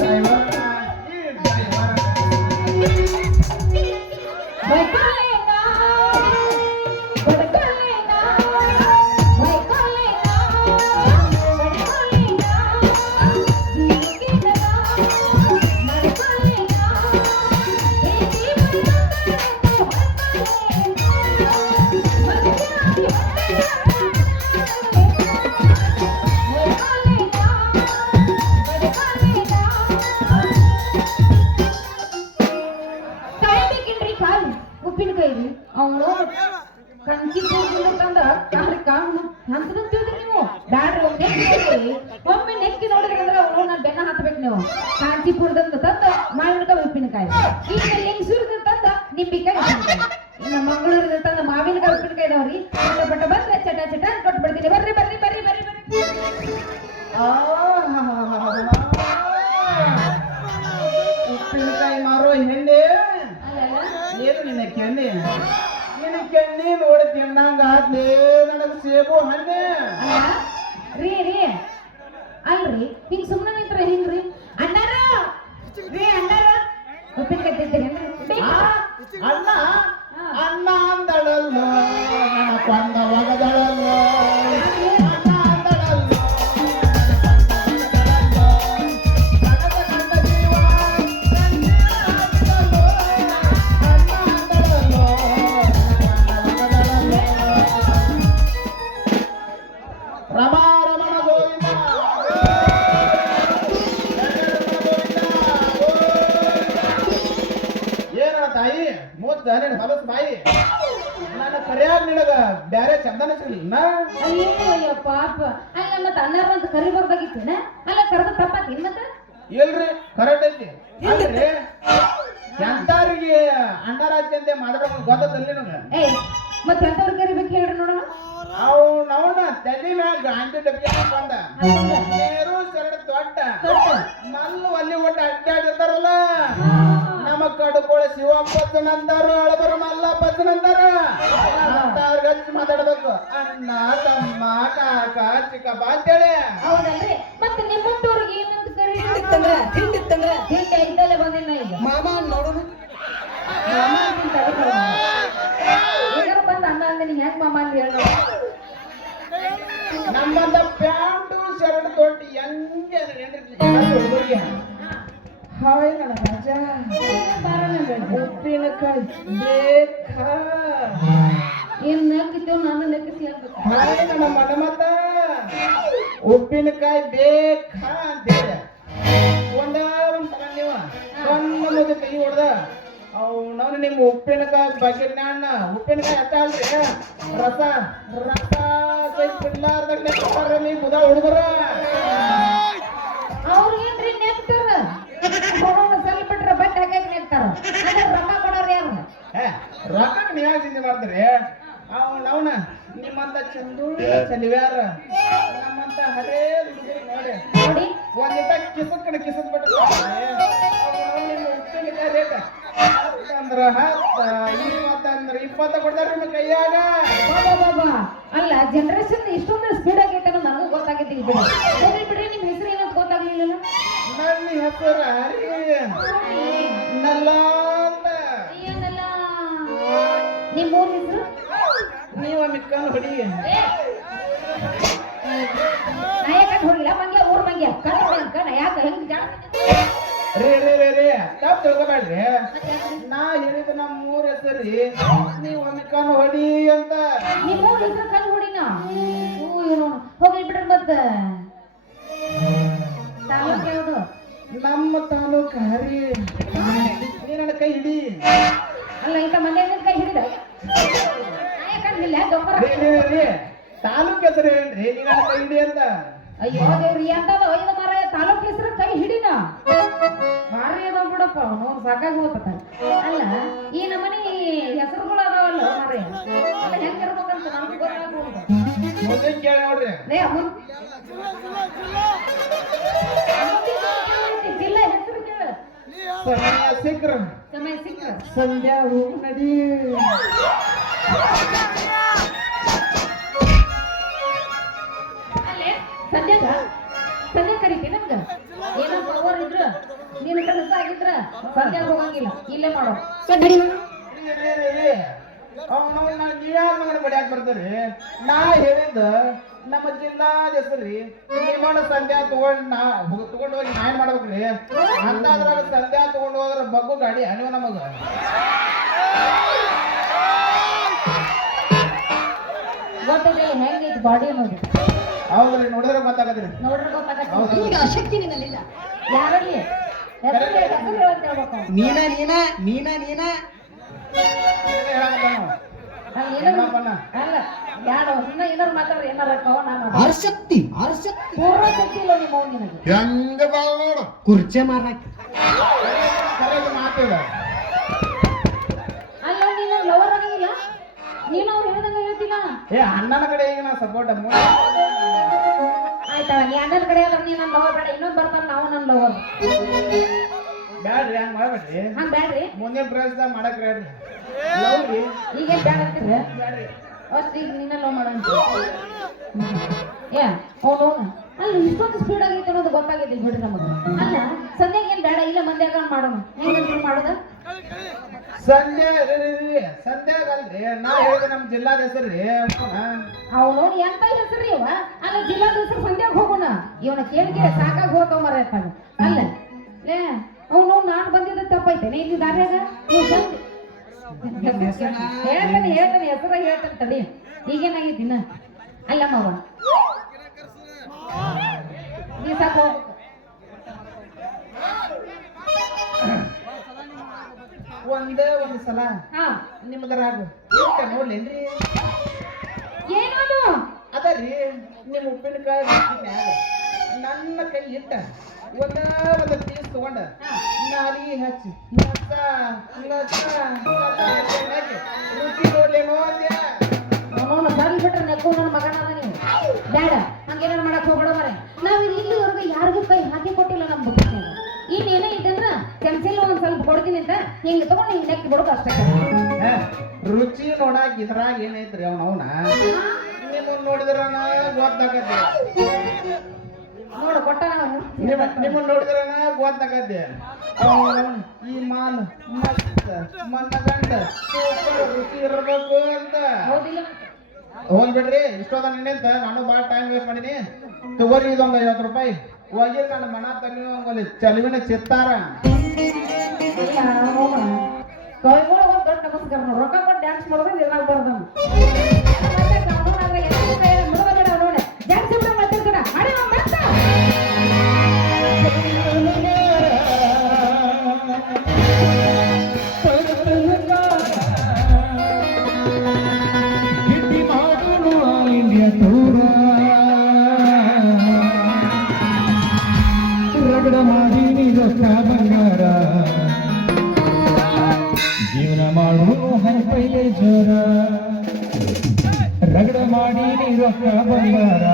ಸೇವನ ಉಪ್ಪಿನಕಾಯಿ ಅವನು ಕಂಚಿ ತಂದ ಕಾರಣ ಅಂತ ತಿಳಿದ್ರಿ ನೀವು ಬ್ಯಾಡ್ರಿ ಒಮ್ಮೆ ನೆಕ್ಕಿ ನೋಡಿದ್ರಿ ಅಂದ್ರೆ ಅವ್ರು ನಾನು ಬೆನ್ನ ಹಾಕ್ಬೇಕು ನೀವು ಕಾಂಚೀಪುರದಿಂದ ತಂದ ಮಾವಿನಕಾಯಿ ಉಪ್ಪಿನಕಾಯಿ ಈಗ ಲಿಂಗಸೂರದ ತಂದ ನಿಂಬಿಕಾಯಿ ಇನ್ನು ಮಂಗಳೂರಿಂದ ತಂದ ಮಾವಿನಕಾಯಿ ಉಪ್ಪಿನಕಾಯಿ ಇದಾವ್ರಿ ಪಟ ಬಂದ್ರೆ ಚಟ ಚಟ ಕೊಟ್ಬಿಡ್ತೀನಿ ಬರ್ರಿ ಬರ್ರಿ ಬರ್ರಿ ಬರ್ರಿ ಬರ್ರಿ ಉಪ್ಪಿನಕಾಯಿ ಮಾರೋ ಹೆಣ್ಣೆ ಏನು ನಿನ್ನ ಕೆಣ್ಣೆ ನಿನ್ನ ಕೆಣ್ಣೆ ನೋಡಿ ತಿನ್ನಂಗ ಆದ್ಲೇ ನನಗೆ ಸೇಬು ಹಣ್ಣೆ ರೀ ರೀ ಅಲ್ರಿ ಹಿಂಗ್ ಸುಮ್ಮನೆ ನಿಂತ್ರ ಹಿಂಗ್ರಿ ಅಣ್ಣಾರ ರೀ ಅಣ್ಣಾರ ಉಪ್ಪಿನಕಾಯಿ ತಿಂತೀರಿ ಅಣ್ಣ ಅಣ್ಣ ಅಂದಳಲ್ಲ ನನ್ನ ಕೊಂದ ಒಗದಳಲ್ಲ ಅಣ್ಣ ಅಂದಳಲ್ಲ ರಮಾ ರಮಣ ಗೋವಿಂದ ಏನ ತಾಯಿ ಮೂತ್ ನಿನ್ ಹೊಲಸ್ ಬಾಯಿ ನನ್ನ ಕರಿಯಾಗ ನಿನಗ ಬ್ಯಾರೆ ಚಂದನ ಸಿಗ್ಲಿಲ್ಲ ಅಯ್ಯೋ ಪಾಪ ಅಲ್ಲ ಮತ್ತೆ ಅಣ್ಣಾರ ಅಂತ ಕರಿಬಾರ್ದಾಗಿತ್ತೇನ ಅಲ್ಲ ಕರೆದ ತಪ್ಪಾತಿ ಮತ್ತೆ ಇಲ್ರಿ ಕರೆಕ್ಟ್ ಐತಿ ಅಲ್ರಿ ಎಂತಾರಿಗೆ ಅಂಡರಾಜ್ಯ ಅಂತ ಮಾತಾಡೋದು ಗೊತ್ತದಲ್ಲಿ ನಿನಗ ಏಯ್ ಮತ್ತೆ ಎಂತವ್ರು ಕರಿಬೇಕು ಹೇಳ್ರಿ ನೋಡೋಣ ಅವು ನವನ ತಲೆ ಮ್ಯಾಗ ಗಾಂಧಿ ಡಬ್ಬಿ ಬಂದ ನೇರು ಸರಳ ದೊಡ್ಡ ಮಲ್ಲು ಅಲ್ಲಿ ಒಟ್ಟು ಅಡ್ಡಾಡಿರ್ತಾರಲ್ಲ ನಮ್ಮ ಕಡುಕೋಳ ಶಿವಪ್ಪತ್ತನಂತಾರು ಅಳಬರು ಮಲ್ಲಪ್ಪತ್ತನಂತಾರ ಅವ್ರಿಗೆ ಹಚ್ಚಿ ಮಾತಾಡ್ಬೇಕು ಅಣ್ಣ ತಮ್ಮ ಕಾಕ ಚಿಕ್ಕಪ್ಪ ಅಂತೇಳಿ ಹೌದಲ್ರಿ ಮತ್ತೆ ನಿಮ್ಮಂತವ್ರಿಗೆ ಏನಂತ ಕರಿತಿತ್ತಂದ್ರ ಹಿಂದೆ ಇದ್ದಲ್ಲೇ ಬಂದಿಲ್ಲ ಈಗ ಮಾಮ ನೋಡೋಣ ಮಾಮ ಅಂತಿಂತ ಏನಾರ ಬಂದ ಅಣ್ಣ ಅಂದ್ರೆ ನೀನ್ ಹೆಂಗ್ ಮಾಮ ಅಂತ ಹೇಳ ನಮ್ಮಂತ ಪ್ಯಾಂಟು ಶರ್ಟ್ ತೊಟ್ಟಿ ಹೆಂಗೆ ಹುಡುಗರಿಗೆ ಹಾಯ್ ನನ್ನ ರಾಜ ಉಪ್ಪಿನಕಾಯಿ ಬೇಕಾ ಏನ್ ನೆಕ್ಕಿತ್ತೇವ್ ನಾನು ನೆಕ್ಕಿಸಿ ಹೇಳ್ಬೇಕು ಹಾಯ್ ನನ್ನ ಮನಮತ ಉಪ್ಪಿನಕಾಯಿ ಬೇಕಾ ಅಂತೇಳಿ ಒಂದ ಒಂದ್ಸಲ ನೀವು ಸಣ್ಣ ಮುದ್ದೆ ಕೈ ಹೊಡೆದ ನಾವು ನಿಮ್ಮ ಉಪ್ಪಿನಕಾಯಿ ಬಗ್ಗೆ ಅಣ್ಣ ಉಪ್ಪಿನಕಾಯಿ ಅಷ್ಟ ಅಲ್ರಿ ರಸ ರಸ ಬಿಡ್ಲಾರ್ದಾಗ ನೆಕ್ತಾರಲ್ಲಿ ಬುಧ ಹುಡುಗರ ಅವ್ರಿಗೇನ್ರಿ ನೆಕ್ತಾರ ಅವನು ಸ್ವಲ್ಪ ಬಿಟ್ರೆ ಬಟ್ಟೆ ಹಾಕಿ ನೆಕ್ತಾರ ಅಂದ್ರೆ ರೊಕ್ಕ ಕೊಡೋರು ಯಾರು ರೊಕ್ಕ ನೀವ್ ಚಿಂತೆ ಮಾಡ್ತೀರಿ ಅವನ ನಿಮ್ಮಂತ ಚಂದು ಚಲಿವ್ಯಾರ ನಮ್ಮಂತ ಹರೇ ಹುಡುಗರು ನೋಡಿ ನೋಡಿ ಒಂದಿಟ ಕಿಸಕ್ ಬಿಟ್ಟು ಉಪ್ಪಿನಕಾಯಿ ರೇಟ್ ಅಂದ್ರ 20 ಕೊಡ್ತಾರ ನಿಮ್ಮ ಕೈಯಾಗ ಬಾಬಾ ಅಲ್ಲ ಜನರೇಷನ್ ಇಷ್ಟೊಂದು ಸ್ಪೀಡ್ ಆಗೈತೆ ಅನ್ನೋದು ನನಗೂ ಗೊತ್ತಾಗೈತಿ ಹೋಗ್ಲಿ ಬಿಡ್ರಿ ನಿಮ್ ಹೆಸರು ಏನಂತ ಗೊತ್ತಾಗ್ಲಿಲ್ಲ ನನ್ನ ಹೆಸರು ನಲ್ಲ ಅಂತ ಏನಲ್ಲ ನಿಮ್ ಊರ್ ಹೆಸರು ನೀವ ಮಿಕ್ಕನ್ ಹೊಡಿ ನಾಯಕ ಹೋಗಿಲ್ಲ ಮಂಗ್ಯ ಊರ್ ಮಂಗ್ಯ ಕಣ್ಣ ಯಾಕ ಹೆಂಗ್ ರೇ ತಪ್ಪು ತಿಳ್ಕೊಬೇಡ್ರಿ ನಾ ಹೇಳಿದ ನಮ್ಮ ಮೂರ್ ಹೆಸರಿ ನೀವ್ ಮಿಕ್ಕನ್ ಹೊಡಿ ಅಂತ ನಿಮ್ ಊರ್ ಹೆಸರು ಕಣ್ ಹೊಡಿನ ಹೋಗ್ಲಿ ಬಿಡ್ರಿ ಮತ್ತ ತಾಲೂಕ್ ಯಾವ್ದು ನಮ್ಮ ತಾಲೂಕ ಹರಿ ನೀ ನನ್ನ ಕೈ ಹಿಡಿ ಅಲ್ಲ ಇಂಥ ಮಂದಿ ಕೈ ಹಿಡಿದ ನಾಯಕನಿಲ್ಲ ಗೊಬ್ಬರ ತಾಲೂಕ್ ಹೆಸರು ಹೇಳ್ರಿ ನೀ ನನ್ನ ಕೈ ಹಿಡಿ ಅಂತ ಅಯ್ಯೋ ದೇವ್ರಿ ಅಂತದ ಒಯ್ದ ಮಾರ ತಾಲೂಕ್ ಹೆಸರು ಕೈ ಹಿಡಿನ ಭಾರಿ ಅದಾವ ಬಿಡಪ್ಪ ಅವನು ಸಾಕಾಗಿ ಹೋಗ್ತ ಅಲ್ಲ ಈ ನಮ್ಮನೆ ಹೆಸರುಗಳು ಅದಾವಲ್ಲ ಮಾರ ಹೆಂಗಿರ್ಬೇಕಂತ ನಮ್ಗೆ ಗೊತ್ತಾಗ್ಬೋದು ಮುಂದೆ ಕೇಳಿ ನೋಡ್ರಿ ಜಿಲ್ಲ ಹೆಸರು ಕೇಳ ಸಮಯ ಸಿಕ್ರ ಸಮಯ ಸಿಕ್ಕ ಸಂಧ್ಯಾ ಹೋಗಿ ನಡಿ ಅಲ್ಲೇ ಸಂಧ್ಯಾ ಕರೀತಿ ನಮ್ಗ ಏನೋ ಪವರ್ ಇದ್ರ ನಿನ್ನ ಕೆಲಸ ಆಗಿದ್ರ ಸಂಧ್ಯಾ ಹೋಗಂಗಿಲ್ಲ ಇಲ್ಲೇ ಮಾಡೋ ನೀವ್ಯಾರ ಬಡಿಯಾಕ ಬರ್ತೀರಿ ನಾ ಹೇಳಿದ್ದ ನಮ್ಮ ಜಿಲ್ಲಾದ ಹೆಸರಿ ನಿಮ್ಮಣ್ಣ ಸಂಧ್ಯಾ ತಗೊಂಡು ಹೋಗಿ ನಾ ಏನ್ ಮಾಡ್ಬೇಕ್ರಿ ಅಂತ ಅದ್ರಾಗ ಸಂಧ್ಯಾ ತಗೊಂಡು ಹೋದ್ರ ಬಗ್ಗು ಗಾಡಿ ನೀವು ನಮಗ ಗೊತ್ತಿಲ್ಲ ಹೆಂಗೈತಿ ಬಾಡಿ ಅನ್ನೋದು ಹೌದ್ರಿ ನೋಡಿದ್ರೆ ಗೊತ್ತಾಗದ್ರಿ ನೋಡ್ರಿ ಗೊತ್ತಾಗತ್ತೆ ಈಗ ಶಕ್ತಿ ನಿನ್ನಲ್ಲಿಲ್ಲ ಯಾರಲ್ಲಿ ಹೆಸರು ಹೇಳಂತ ಹೇಳ್ಬೇಕು ನೀನ ಅಲ್ಲಿ ಅಲ್ಲ ಯಾರು ಸುಮ್ಮನೆ ಏನಾರು ಮಾತಾಡ್ರಿ ಏನಾರ ಹರ್ಷಕ್ತಿ ಪೂರ್ವ ಶಕ್ತಿ ಇಲ್ಲ ನಿಮ್ಮ ಅವ್ನು ನಿನಗೆ ಹೆಂಗ ಬಾಳ ನೋಡು ಕುರ್ಚೆ ಮಾರಾಕಿ ಮಾತಿಲ್ಲ ಅಲ್ಲ ನೀನು ಲವರ್ ಆಗಂಗಿಲ್ಲ ನೀನು ಅವ್ರು ಹೇಳ್ದಂಗ ಹೇಳ್ತಿಲ್ಲ ಅಣ್ಣನ ಕಡೆ ಈಗ ನಾ ಸಪೋರ್ಟ್ ಆಯ್ತಾ ನೀ ಅಣ್ಣನ ಕಡೆ ಆದ್ರೆ ನೀ ನನ್ನ ಲವರ್ ಬೇಡ ಇನ್ನೊಂದು ಬರ್ತಾನ ನಾವು ನನ್ನ ಲವರ್ ಬ್ಯಾಡ್ರಿ ಹಂಗ ಮಾಡ್ಬೇಡ್ರಿ ಹಂಗ ಬ್ಯಾಡ್ರಿ ಮುಂದಿನ ಪ್ರವೇಶದಾಗ ಮಾಡಕ್ ಹೇಳ್ರಿ ಲವ್ ರೀ ಈಗೇನ್ ಬ್ಯಾಡ ಅಂತಿದ್ರೆ ಬ್ಯಾಡ್ರಿ ಅಷ್ಟು ಈಗ ನಿನ್ನ ಲವ್ ಮಾಡಂತ ಅವನು ಅಲ್ಲ ಇಷ್ಟೊಂದು ಸ್ಪೀಡ್ ಆಗೈತೆ ಅನ್ನೋದು ಗೊತ್ತಾಗೈತಿ ಬಿಡ್ರಿ ನಮಗೆ ಅಲ್ಲ ಸಂಧ್ಯಾಗ ಏನ್ ಬೇಡ ಇಲ್ಲ ಮಂದ್ಯಾಗ ಮಾಡೋಣ ಹೆಂಗಂತ ಮಾಡೋದ ಸಂಧ್ಯಾಗಲ್ರಿ ನಾ ಹೇಳಿದ ನಮ್ಮ ಜಿಲ್ಲಾದ ಹೆಸರು ರೀ ಅವನು ಎಂತ ಹೆಸರು ಇವ ಅಲ್ಲ ಜಿಲ್ಲಾದ ಹೆಸರು ಸಂಧ್ಯಾಗ ಹೋಗೋಣ ಇವನ ಕೇಳಿಕೆ ಸಾಕಾಗಿ ಹೋಗ್ತಾವ ಮರ ಅಲ್ಲ ಲೇ ಅವನು ನಾನು ಬಂದಿದ್ದ ತಪ್ಪೈತೇನೆ ಇಲ್ಲಿ ದಾರ್ಯಾಗ ಹೇಳ್ತಾನೆ ಹೆಸರ ಹೇಳ್ತಾನೆ ತಡಿ ಈಗೇನಾಗೈತಿ ಇನ್ನ ಅಲ್ಲ ಮಾವ ನೀ ಸಾಕು ಒಂದೇ ಒಂದು ಸಲ ಹಾ ನಿಮ್ದರಾಗ ನೋಡ್ಲೇನ್ರಿ ಏನದು ಅದರಿ ನಿಮ್ಮ ಉಪ್ಪಿನಕಾಯಿ ಮ್ಯಾಗ ನನ್ನ ಕೈ ಇಟ್ಟ ಒಂದು ಪೀಸ್ ತಗೊಂಡ ನಾಲಿಗೆ ಹಚ್ಚಿ ರುಚಿ ನೋಡ್ಲೇನೋ ಅಂದ್ಯ ಅವನು ಸಣ್ಣ ಬಿಟ್ರೆ ನೆಕ್ಕು ನನ್ನ ಮಗನ ಅದ ನೀವು ಬೇಡ ಹಂಗೇನಾರು ಮಾಡಕ್ ಹೋಗ್ಬೇಡ ಮರೆ ನಾವು ಇಲ್ಲಿವರೆಗೂ ಯಾರಿಗೂ ಕೈ ಹಾಕಿ ಕೊಟ್ಟಿಲ್ಲ ನಮ್ಮ ಬುಕ್ಕಿನಾಗ ಇನ್ನೇನೇ ಇದಂದ್ರ ಕೆಲ್ಸಿಲ್ಲ ಒಂದ್ ಸ್ವಲ್ಪ ಕೊಡ್ತೀನಿ ಅಂತ ಹಿಂಗೆ ತಗೊಂಡು ಹಿಂಗೆ ನೆಕ್ಕಿ ಬಿಡೋದು ಅಷ್ಟೇ ರುಚಿ ನೋಡಾಕ ಇದ್ರಾಗ ಏನೈತ್ರಿ ಅವನ ನಿಮ್ಮನ್ನ ನೋಡಿದ್ರ ಗೊತ್ತಾಗತ್ತೆ ನೋಡು ಕೊಟ್ಟ ನಿಮ್ಮನ್ನ ನೋಡಿದ್ರ ಗೊತ್ತಾಗತ್ತೆ ಈ ಮಾಲ್ ಮಸ್ತ್ ಮನ್ನಗಂಡ ಸೂಪರ್ ರುಚಿ ಇರಬೇಕು ಅಂತ ಹೌದಿಲ್ಲ ಹೋಗ್ಬಿಡ್ರಿ ಇಷ್ಟೋದ ನಿನ್ನೆಂತ ನಾನು ಭಾಳ ಟೈಮ್ ವೇಸ್ಟ್ ಮಾಡೀನಿ ತಗೋರಿ ಇದೊಂದು 50 ರೂಪಾಯಿ ಹೋಗಿ ನನ್ನ ಮನ ತಂಗಿ ಒಂದಲ್ಲಿ ಚಲುವಿನ ಚಿತ್ತಾರ ಕೈಗಳು ಒಂದು ದೊಡ್ಡ ನಮಸ್ಕಾರ ನೋಡು ರೊಕ್ಕ ಕೊಟ್ಟು ಡ್ಯಾನ್ಸ್ ಮಾಡೋದು ಇದ್ರಾಗ ಬರ್ದನು ಡ್ಯಾನ್ಸ್ ಮಾತಾಡ್ತಾರ ಗಿಟ್ಟಿ ಮಾಡುನು ಇಂಡಿಯಾ ಟೂರ ಮಾಡೀನಿ ರೊಕ್ಕ ಬಂಗಾರ ಜೀವನ ಮಾಡುವುದು ಹೈಪೈಲೆ ಜೋರ ರಗಡ ಮಾಡೀನಿ ರೊಕ್ಕ ಬಂಗಾರ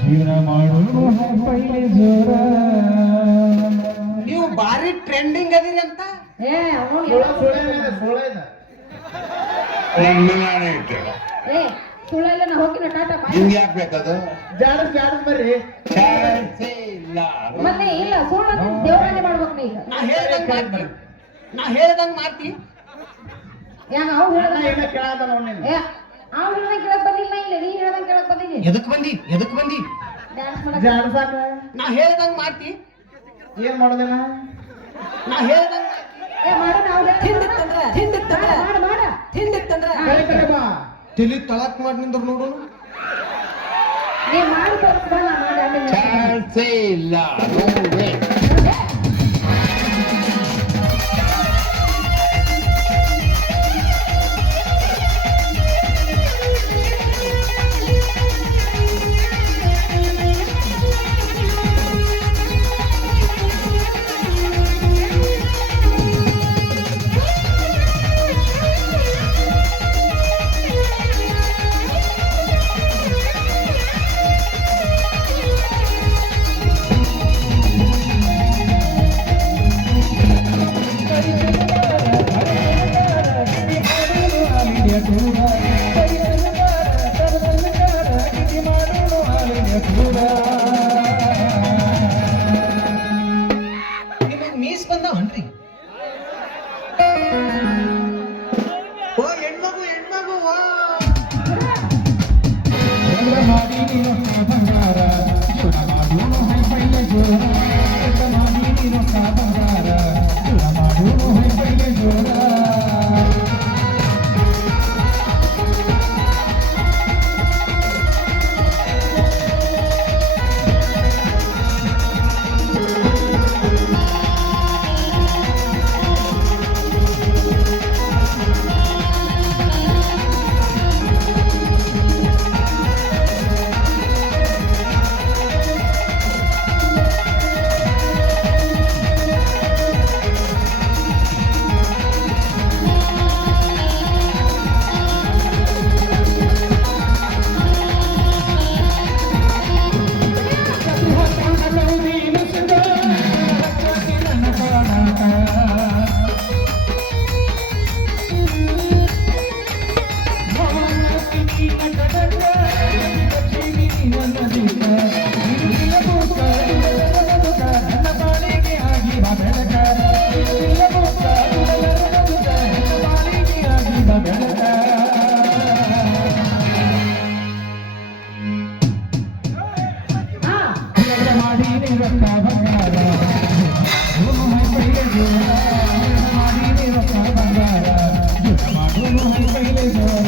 ಜೀವನ ಮಾಡುವುದು ಹೈಪೈಲೆ ಜೋರ ನೀವು ಭಾರಿ ಟ್ರೆಂಡಿಂಗ್ ಅದೀರಿ ಅಂತ ಏ ಅವನು ಸುಳ್ಳ ಇದೆ ಏ ಸುಳ್ಳಲ್ಲ ನಾ ಹೋಗಿನ ಟಾಟಾ ಬಾಯ್ ನಿಮ್ಗೆ ಯಾಕೆ ಬೇಕದು ಜಾಡಸ್ ಬರ್ರಿ ಚಾನ್ಸೇ ಇಲ್ಲ ಮತ್ತೆ ಇಲ್ಲ ಸುಳ್ಳ ದೇವರಾಣೆ ಮಾಡ್ಬೇಕು ನೀ ಈಗ ನಾ ಹೇಳ್ದಂಗ್ ಮಾಡ್ತಿ ಯಾಕ ಅವ್ರು ಅಣ್ಣ ಹೇಳ್ದ ಏನ ಕೇಳಾದ ನೋಡಿ ಏ ಅವ್ರು ಹೇಳ್ದಂಗೆ ಕೇಳಕ್ ಬಂದಿಲ್ಲ ಇಲ್ಲ ನೀ ಹೇಳ್ದಂಗೆ ಕೇಳಕ್ ಬಂದಿನಿ ಎದಕ್ ಬಂದಿ ಡ್ಯಾನ್ಸ್ ಮಾಡಕ್ ಜಾಡಸಾಕ ನಾ ಹೇಳ್ದಂಗ್ ಮಾಡ್ತಿ ಏನ್ ಮಾಡೋದಿಲ್ಲ ನಾ ಹೇಳ್ದಂಗ್ ಏ ಮಾಡು ನಾವು ಮಾಡ ಮಾಡ ಕರೆ ಕರೆ ಬಾ ತಲಿ ತಳಕ್ ಮಾಡಿ ನಿಂದ್ರ ನೋಡು ನೀ ಮಾಡಿ ತೋರಿಸ್ಬಾ ನಾ ಮಾಡಿ ಆಮೇಲೆ ಚಾನ್ಸೇ ಇಲ್ಲ ನೋ ವೇ ನಿಮಗ್ ಮೀಸ್ ಬಂದವನ್ರಿ ಓ ಹೆಣ್ಮಗು ಓ ಮಾಡೀನಿ ರೊಕ್ಕ ಬಂಗಾರ ಜೀವನ ಮಾಡುವುದು ಹೈಪೈಲೆ ಜೋರ ಮಾಡೀನಿ ರೊಕ್ಕ ಬಂಗಾರ ಜೀವನ ಮಾಡುವುದು ಹೈಪೈಲೆ ಜೋರ ಮಾಡೀನಿ ರೊಕ್ಕ ಬಂಗಾರ ಹೈಪೈಲೆ ಜೋರ ಮಾಡೀನಿ ರೊಕ್ಕ ಬಂಗಾರ ಮಾಡುವುದು ಹೈಪೈಲೆ ಜೋರ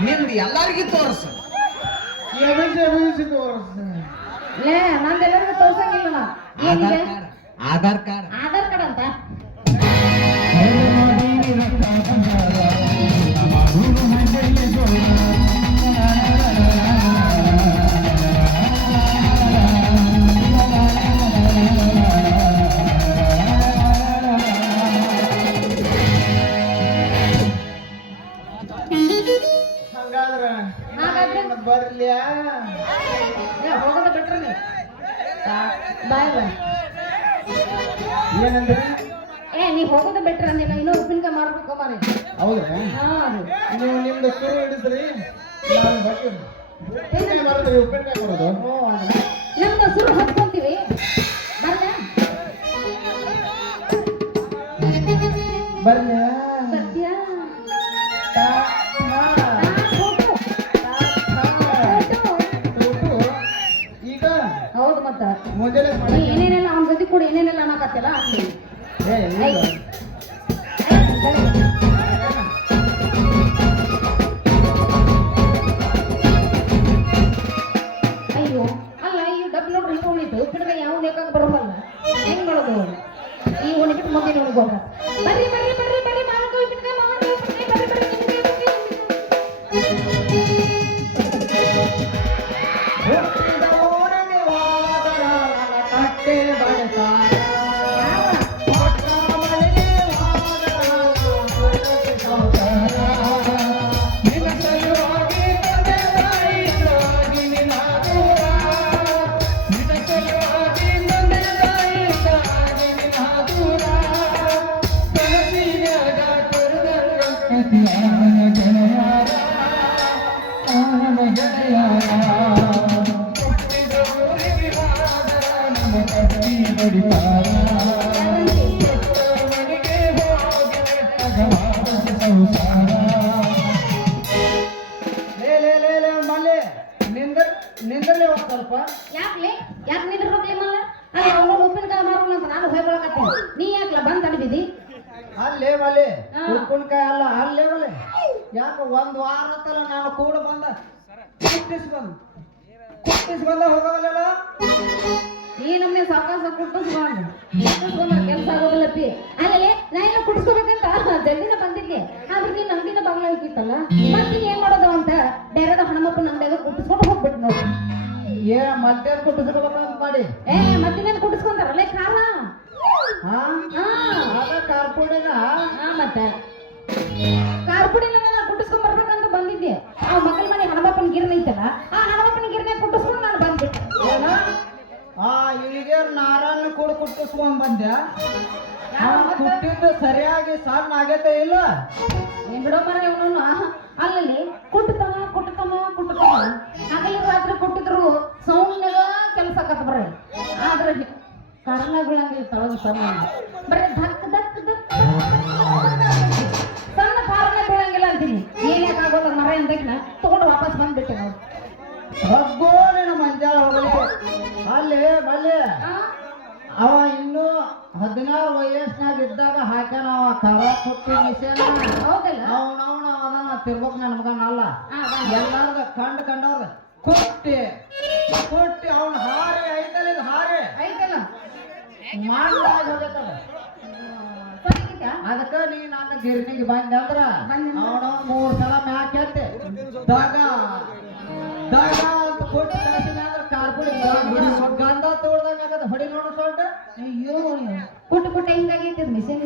ನಿಮ್ದು ಎಲ್ಲಾರಿಗೂ ತೋರ್ಸು ಎಬಿಸಿ ತೋರಿಸ್ತೀನಿ ಲೇ ನಂದೆಲ್ಲರಿಗೂ ತೋರ್ಸಂಗಿಲ್ಲ ನಾ ಏನಿದೆ ಆಧಾರ್ ಕಾರ್ಡ್ ಆಧಾರ್ ಕಾರ್ಡ್ ಅಂತ ಮಾಡೀನಿ ರೊಕ್ಕ ಬಂಗಾರ ಮಾಡುವುದು ಹೈಪೈಲೆ ಜೋರ ಹಂಗಾದ್ರ ಹಾಗಾದ್ರೆ ಬರ್ಲಿಯಾ ಏ ಹೋಗೋದ ಬಿಟ್ರೆ ನೀ ಬಾಯ್ ಬಾಯ್ ಏನಂದ್ರೆ ಏ ನೀ ಹೋಗೋದು ಬೆಟ್ರ ನೀನು ಇನ್ನೂ ಉಪ್ಪಿನಕಾಯಿ ಮಾರ್ಬೇಕು ಮಾರಿ. ಹೌದಾ ಹಾ ನೀವು ನಿಮ್ದು ಶುರು ಹಿಡಿದ್ರಿ ನಾನು ಬರ್ತೀನಿ ಉಪ್ಪಿನಕಾಯಿ ಮಾರೋದ್ರಿ ಉಪ್ಪಿನಕಾಯಿ ಕೊಡೋದು ನಮ್ದು ಸುರು ಹಚ್ಕೊಂತೀವಿ ಬರ್ಲ ಬರ್ಲಿ ಸತ್ಯ ಈಗ ಹೌದು ಮತ್ತ ಮುಂಜಾನೆ ನೀ ಮಾಡಿ ಏನೇನೆಲ್ಲ ಅವ್ನ ಜೊತೆ ಕೂಡ ಏನೇನೆಲ್ಲ ಅನ್ನಕತ್ತಿಲ್ಲ ಅಂತೀನಿ. ಅಯ್ಯೋ ಅಲ್ಲ ಈ ಡಬ್ಬಿ ನೋಡ್ರಿ ಹಿಂಗೆ ಉಳಿತು ಉಪ್ಪಿನಕಾಯಿ ಯಾವ ಬೇಕಾಗ ಬರೋಲ್ಲ ಹೆಂಗ್ ಮಾಡೋದು ಈ ಉಣಿಬಿಟ್ಟು ಮೊದಲು ನೋಡ್ಬೋದ ಬರ್ರಿ ಬರ್ರಿ ಬರ್ರಿ ಬರ್ರಿ ಮಾವಿನಕಾಯಿ ಉಪ್ಪಿನಕಾಯಿ ಮಾವಿನಕಾಯಿ ಉಪ್ಪಿನಕಾಯಿ ಬರ್ರಿ ಬರ್ರಿ ಮಲ್ಲಿ ನಿಂದಲೇ ಒಂದು ಸ್ವಲ್ಪ ಯಾಕೆ ನಿಂದಿರ್ಬೇಕ್ಲಿ ಮಲ್ಲ ಅಲ್ಲ ಅವನು ಉಪ್ಪಿನಕಾಯಿ ಮಾರೋಣ ಅಂತ ನಾನು ಹೋಗ್ಕೊಳಕತ್ತೀನಿ ನೀ ಯಾಕಲ್ಲ ಬಂದ್ ತಡಬಿದಿ ಅಲ್ಲೇ ಮಲ್ಲಿ ಹಾ. ಉಪ್ಪಿನಕಾಯಿ ಅಲ್ಲ ಅಲ್ಲೇ ಮಲ್ಲಿ ಯಾಕೆ ಒಂದು ವಾರ ಆತಲ್ಲ ನಾನು ಕೂಡ ಬಂದ ಕುಟ್ಟಿಸ್ಕೊಂಡ ಹೋಗವಲ್ಲ ಈ ನಮ್ಮನೆ ಸಾಕಾಸ ಕುಟ್ಟಿಸ್ಕೊಂಡ ಕೆಲಸ ಆಗೋದಿಲ್ಲಪ್ಪಿ ಅಲ್ಲೇ ನಾ ಏನೋ ಕುಡಿಸ್ಕೋಬೇಕಂತ ಜಲ್ದಿನ ಬಂದಿದ್ದೆ ಆದ್ರೆ ನೀನ್ ಅಂಗಡಿನ ಬಾಗ್ಲ ಹೋಗಿತ್ತಲ್ಲ ಮತ್ತೆ ಏನ್ ಮಾಡೋದು ಅಂತ ಬೇರೆದ ಹಣಮಪ್ಪನ ಅಂಗಡಿಯಾಗ ಕುಟ್ಟಿಸ್ಕೊಂಡು ಹೋಗ್ಬಿಟ್ಟು ನೋಡಿ ಏ ಮಧ್ಯಾಹ್ನ ಕುಟ್ಟಿಸ್ಕೊಬೇಕಂತ ಮಾಡಿ ಮತ್ತಿನ್ನೇನು ಕುಟ್ಟಿಸ್ಕೊಂತಾರಲ್ಲ ಕಾರಣ ಹಾ ಅದ ಕಾರ್ಪುಡಿನ ಮತ್ತೆ ಕಾರ್ಪುಡಿನ ಕುಟ್ಟಿಸ್ಕೊಂಡ್ ಬರ್ಬೇಕಂತ ಬಂದಿದ್ದೆ ಆ ಮಕ್ಕಳ ಮನೆ ಹಣಮಪ್ಪನ ಗಿರ್ನ ಐತಲ್ಲ ಆ ಹಣಮಪ್ಪನ ಗಿರ್ನ ಕುಟ್ಟಿಸ್ಕೊಂಡು ನಾನು ಬಂದ್ಬಿಟ್ಟೆ ಏನ ಇಲ್ಲಿಗೆ ನಾರನ್ನ ಕೂಡ ಕುಟ್ಟಿಸ್ಕೊಂಡ್ ಬಂದೆ ಕುಟ್ಟಿದ್ದು ಸರಿಯಾಗಿ ಸಣ್ಣ ಆಗೈತೆ ಇಲ್ಲ ಏನ್ ಬಿಡೋ ಮರ ಇವನು ಅಲ್ಲಲ್ಲಿ ಕುಟ್ಟತನ ಹಗಲಿ ರಾತ್ರಿ ಕುಟ್ಟಿದ್ರು ಸೌಂಡ್ನಾಗ ಕೆಲಸ ಆಕತ್ ಬರ್ರಿ ಆದ್ರೆ ಕರಣ ಬೀಳಂಗಿಲ್ಲ ತಳಗ ಸಣ್ಣ ಬರೀ ಧಕ್ ಧಕ್ ಧಕ್ ಸಣ್ಣ ಕಾರಣ ಬೀಳಂಗಿಲ್ಲ ಅಂತೀನಿ ಏನ್ ಯಾಕಾಗೋದ ಮರ ಅಂದಕ್ನ ತಗೊಂಡು ವಾಪಸ್ ಬಂದ್ಬಿಟ್ಟೆ ನಾವು ಹಗ್ಗೋಲಿನ ಮಂಜಾಳ ಹೋಗಲಿ ಅಲ್ಲಿ ಬಲ್ಲಿ ಅವ ಇನ್ನೂ 16 ವಯಸ್ಸಿನಾಗ ಇದ್ದಾಗ ಹಾಕ್ಯಾನ ಅವ ಕರ ಕೊಟ್ಟಿ ಮಿಷನ್ ಹೌದಲ್ಲ ಅವನವನ ಅದನ್ನ ತಿರ್ಬೇಕು ನನ್ನ ಮಗನ ಅಲ್ಲ ಎಲ್ಲಾರ್ದ ಕಂಡವ್ರ ಕೊಟ್ಟಿ ಅವನ ಹಾರಿ ಐತಲ್ಲ ಇದು ಹಾರಿ ಐತಲ್ಲ ಮಾಡಲಾಗಿ ಹೋಗೈತಲ್ಲ ಅದಕ್ಕ ನೀ ನನ್ನ ಗಿರ್ನಿಗೆ ಬಂದೆ ಅಂದ್ರ ಅವನ 3 ಸಲ ಮ್ಯಾಕ್ ಎತ್ತೆ ದಾಗ ಅಂತ ಕೊಟ್ಟು ಕಳಿಸಿದ ಅಂದ್ರ ಕಾರ್ಪುಡಿ ಗಂಧ ತೋಡ್ದಂಗ ಆಗದ ಹೊಡಿ ನೋಡು ಸೊಲ್ಟ ಅಯ್ಯೋ ಕುಟ್ಟ ಹಿಂಗಾಗೈತಿ ಮಿಷನ್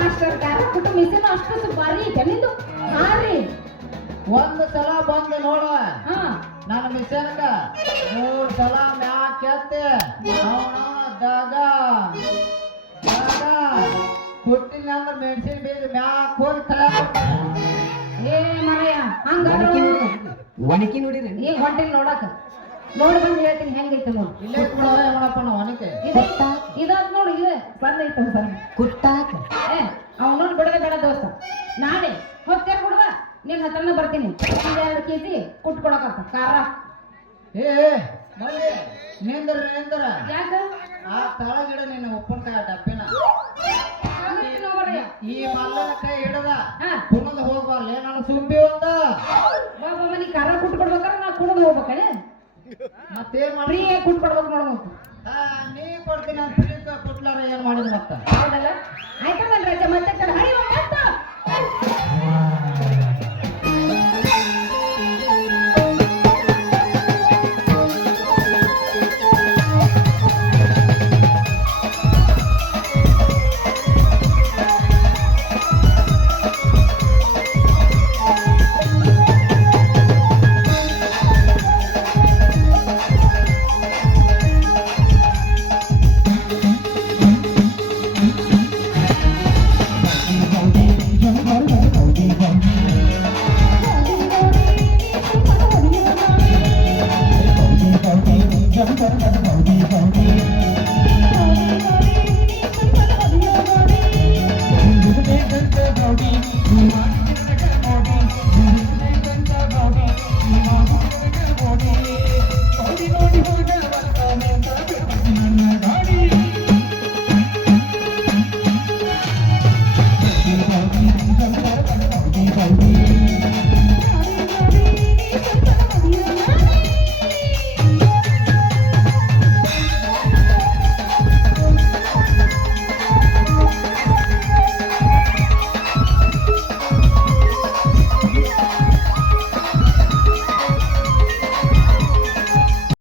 ಅಷ್ಟರ ಕಾರ ಕುಟ್ಟ ಮಿಷನ್ ಅಷ್ಟು ಬಾರಿ ಐತೆ ನಿಂದು ಹಾರಿ ಒಂದು ಸಲ ಬಂದು ನೋಡ ಹಾ ನನ್ನ ಮಿಷನ್ಗ 3 ಸಲ ಮ್ಯಾಕ್ ಎತ್ತೆ ಅವನವನ ದಾಗ ಕೊಟ್ಟಿನ ಅಂದ್ರ ಮೆಣಸಿನ ಬೀಜ ಮ್ಯಾಕ್ ಹೋಗಿ ತಲೆ ಏ ಮರಯ್ಯ ಹಂಗ ಒಣಕಿ ನೋಡಿರಿ ಈಗ ಹೊಂಟಿಲ್ ನೋಡಾಕ ನೋಡಿ ಬಂದು ಹೇಳ್ತೀನಿ ಹೆಂಗೈತೆ ನೋಡಿ ಇಲ್ಲೇ ಕೊಡೋದ ಏನಪ್ಪ ನಾವು ಒಣಕೆ ಇದಾದ್ ನೋಡಿ ಇದೆ ಬಂದೈತೆ ಸರ್ ಕುಟ್ಟಾಕ ಏ ಅವ್ನು ಬಿಡದೆ ಬೇಡ ದೋಸ್ತ ನಾಳೆ ಹೊತ್ತೇರ್ ಬಿಡುವ ನಿನ್ನ ಹತ್ರನ ಬರ್ತೀನಿ 2 ಕೆಜಿ ಕುಟ್ ಕೊಡಕತ್ತ ಖಾರ ಏ ಮಲ್ಲಿ ನಿಂದ್ರ ಯಾಕ ಆ ತಳಗಿಡ ನಿನ್ನ ಉಪ್ಪಿನಕಾಯಿ ಡಬ್ಬಿನ ಈ ಮಲ್ಲನ ಕೈ ಹಿಡದ ಹಾ. ಕುಣದ್ ಹೋಗ್ಬಾರ್ಲ ನಾನು ಸುಂಬಿ ಒಂದ ಬಾಬಾ ಮನಿ ಖಾರ ಕುಟ್ ಕೊಡ್ಬೇಕಾರ ನಾ ಕುಡಿದು ಹೋಗ್ಬೇಕಲ್ಲ ಮತ್ತೇನ್ ಮಾಡಿ ಫ್ರೀ ಕುಟ್ ಕೊಡ್ಬೇಕು ನೋಡ್ಬೇಕು ನೀ ಕೊಡ್ತೀನಿ ಅಂತ ಕುಟ್ಲಾರ ಏನ್ ಮಾಡಿದ್ ಮತ್ತ ಹೌದಲ್ಲ ಆಯ್ತಾ ನನ್ನ ರಜೆ ಮತ್ತೆ